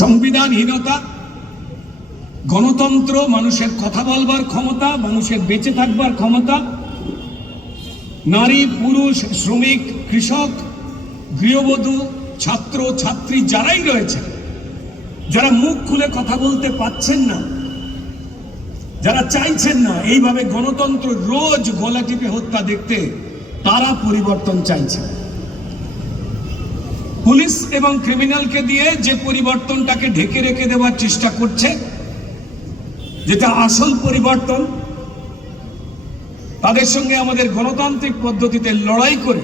সংবিধানহীনতা, গণতন্ত্র, মানুষের কথা বলবার ক্ষমতা, মানুষের বেঁচে থাকবার ক্ষমতা, নারী পুরুষ, শ্রমিক, কৃষক, গৃহবধূ, ছাত্র ছাত্রী যারাই রয়েছেন, যারা মুখ খুলে কথা বলতে পাচ্ছেন না, যারা চাইছেন না এইভাবে গণতন্ত্র রোজ গলা টিপে হত্যা দেখতে, তারা পরিবর্তন চাইছেন। পুলিশ এবং ক্রিমিনালকে দিয়ে যে পরিবর্তনটাকে ঢেকে রেখে দেওয়ার চেষ্টা করছে, যেটা আসল পরিবর্তন, তাদের সঙ্গে আমাদের গণতান্ত্রিক পদ্ধতিতে লড়াই করে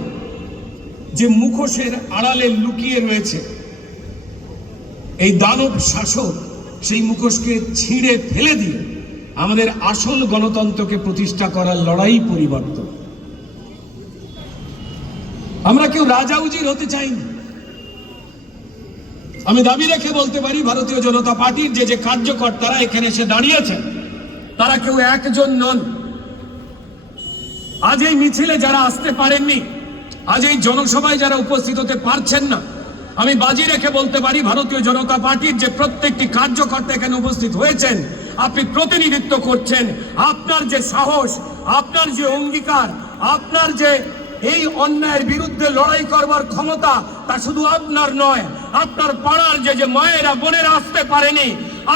যে মুখোশের আড়ালে লুকিয়ে রয়েছে এই দানব শাসক, সেই মুখোশকে ছিঁড়ে ফেলে দিয়ে আমাদের আসল গণতন্ত্রকে প্রতিষ্ঠা করার লড়াই পরিবর্তন। আমরা কেউ রাজা উজির হতে চাইনি। আমি দাবি রেখে বলতে পারি, ভারতীয় জনতা পার্টির যে কার্যকর্তারা এখানে এসে দাঁড়িয়েছেন, তারা কেউ একজন নন। আজ এই মিছিলে যারা আসতে পারেননি, আজ এই জনসভায় যারা উপস্থিত হতে পারছেন না, আমি বাজি রেখে বলতে পারি, ভারতীয় জনতা পার্টির যে প্রত্যেকটি কার্যকর্তা এখানে উপস্থিত হয়েছেন, আপনি প্রতিনিধিত্ব করছেন। আপনার যে সাহস, আপনার যে অঙ্গীকার, আপনার যে এই অন্যায়ের বিরুদ্ধে লড়াই করবার ক্ষমতা, তা শুধু আপনার নয়, আপনার পাড়ার যে মায়েরা বোনেরা আসতে পারেনি,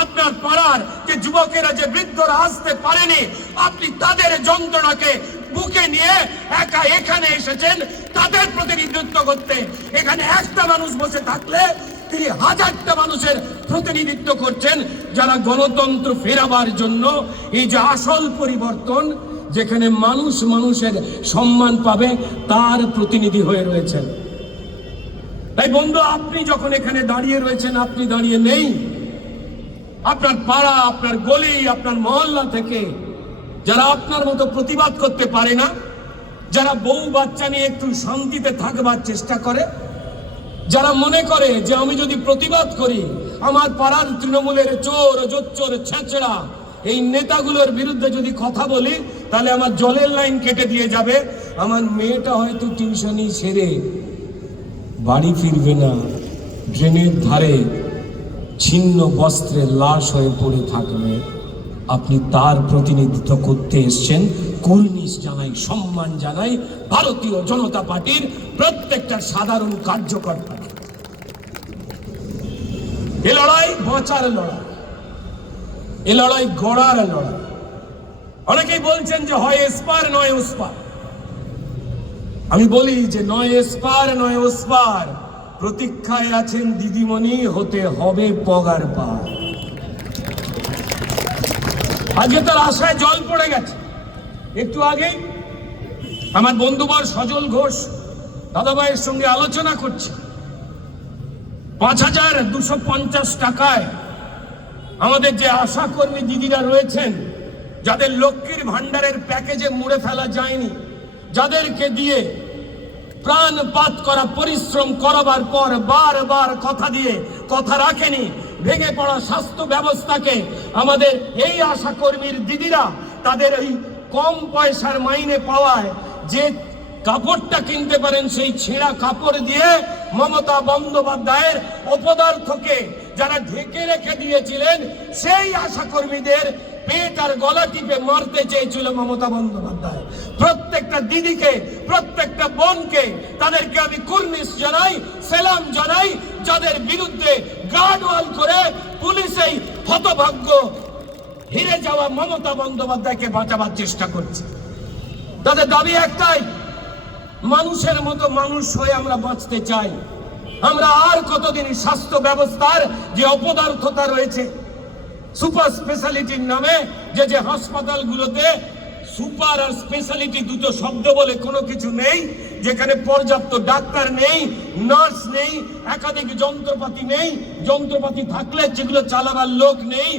আপনার পাড়ার যে যুবকেরা, যে বৃদ্ধরা আসতে পারেনি, আপনি তাদের যন্ত্রণাকে বুকে নিয়ে একা এখানে এসেছেন তাদের প্রতিনিধিত্ব করতে। এখানে একটা মানুষ বসে থাকলে তিনি হাজারটা মানুষের প্রতিনিধিত্ব করছেন, যারা গণতন্ত্র ফেরাবার জন্য এই যে আসল পরিবর্তন, যেখানে মানুষ মানুষের সম্মান পাবে, তার প্রতিনিধি হয়ে রয়েছেন। তাই বন্ধু, আপনি যখন এখানে দাঁড়িয়ে রয়েছেন, আপনি দাঁড়িয়ে নেই। আপনার পাড়া, আপনার গলি, আপনার মহল্লা থেকে যারা আপনার মতো প্রতিবাদ করতে পারে না, যারা বউ বাচ্চা নিয়ে একটু শান্তিতে থাকবার চেষ্টা করে, যারা মনে করে যে আমি যদি প্রতিবাদ করি, আমার পাড়ার তৃণমূলের চোর জোচ্চোর ছেঁচড়া এই নেতাগুলোর বিরুদ্ধে যদি কথা বলি, তাহলে আমার জলের লাইন কেটে দিয়ে যাবে, আমার মেয়েটা হয়তো টিউশনি ছেড়ে বাড়ি ফিরবে না, ড্রেনের ধারে ছিন্ন বস্ত্রের লাশ হয়ে পড়ে থাকবে, আপনি তার প্রতিনিধিত্ব করতে এসছেন। কুর্নিশ জানাই, সম্মান জানাই ভারতীয় জনতা পার্টির প্রত্যেকটা সাধারণ কার্যকর্তা। এ লড়াই বাঁচার লড়াই, এ লড়াই গড়ার লড়াই। অনেকেই বলছেন যে হয় এসপার নয় ওসপার। আমি বলি যে নয় এসপার নয় ওসপার, প্রতীক্ষায় আছেন দিদিমণি, হতে হবে পগার পার। আজকে তার আশায় জল পড়ে গেছে। একটু আগে আমার বন্ধুবর সজল ঘোষ দাদাভাইয়ের সঙ্গে আলোচনা করছি, ৫,২৫০ টাকায় আমাদের যে আশাকর্মী দিদিরা রয়েছেন, যাদের লক্ষ্মীর ভান্ডারের প্যাকেজে মুড়ে ফেলা যায়নি, যাদেরকে দিয়ে প্রাণপাত করা পরিশ্রম করাবার পর বারবার কথা দিয়ে কথা রাখেনি, ভেঙে পড়া স্বাস্থ্য ব্যবস্থাকে আমাদের এই আশাকর্মীর দিদিরা তাদের এই কম পয়সার মাইনে পাওয়ায় যে কাপড়টা কিনতে পারেন, সেই ছেঁড়া কাপড় দিয়ে মমতা বন্দ্যোপাধ্যায়ের অপদার্থকে যারা ঢেকে রেখে দিয়েছিলেন, সেই আশাকর্মীদের পেট আর গলা টিপে মারতে চেয়েছিল মমতা বন্দ্যোপাধ্যায়। প্রত্যেকটা দিদিকে, প্রত্যেকটা বোনকে, তাদেরকে আমি কুর্নিশ জানাই, সেলাম জানাই, যাদের বিরুদ্ধে গার্ডওয়াল করে পুলিশ এই হতভাগ্য হেরে যাওয়া মমতা বন্দ্যোপাধ্যায়কে বাঁচাবার চেষ্টা করছে। তাদের দাবি একটাই, মানুষের মতো মানুষ হয়ে আমরা বাঁচতে চাই। আমরা আর কতদিন স্বাস্থ্য ব্যবস্থার যে অপদার্থতা রয়েছে, সুপার স্পেশালিটির নামে যে হাসপাতালগুলোতে সুপার আর স্পেশালিটি দুটো শব্দ বলে কোনো কিছু নেই, যেখানে পর্যাপ্ত ডাক্তার নেই, নার্স নেই, একাধিক যন্ত্রপাতি নেই, যন্ত্রপাতি থাকলে যেগুলো চালাবার লোক নেই।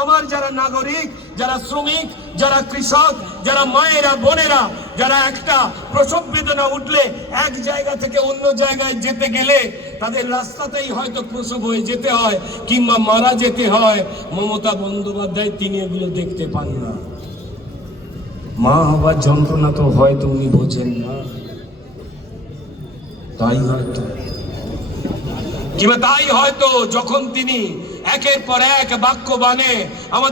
আমার যারা নাগরিক, যারা শ্রমিক, যারা কৃষক, যারা মায়েরা বোনেরা, যারা একটা প্রসব বেদনা উঠলে এক জায়গা থেকে অন্য জায়গায় যেতে গেলে তাদের রাস্তাতেই হয়তো প্রসব হয়ে যেতে হয় কিংবা মারা যেতে হয়, মমতা বন্দ্যোপাধ্যায় তিনি এগুলো দেখতে পান না। মা হবার যন্ত্রণা তো হয়তো উনি বোঝেন না, তাই হয়তো কিংবা তাই হয়তো যখন তিনি একের পর এক বাক্য বানে আমাদের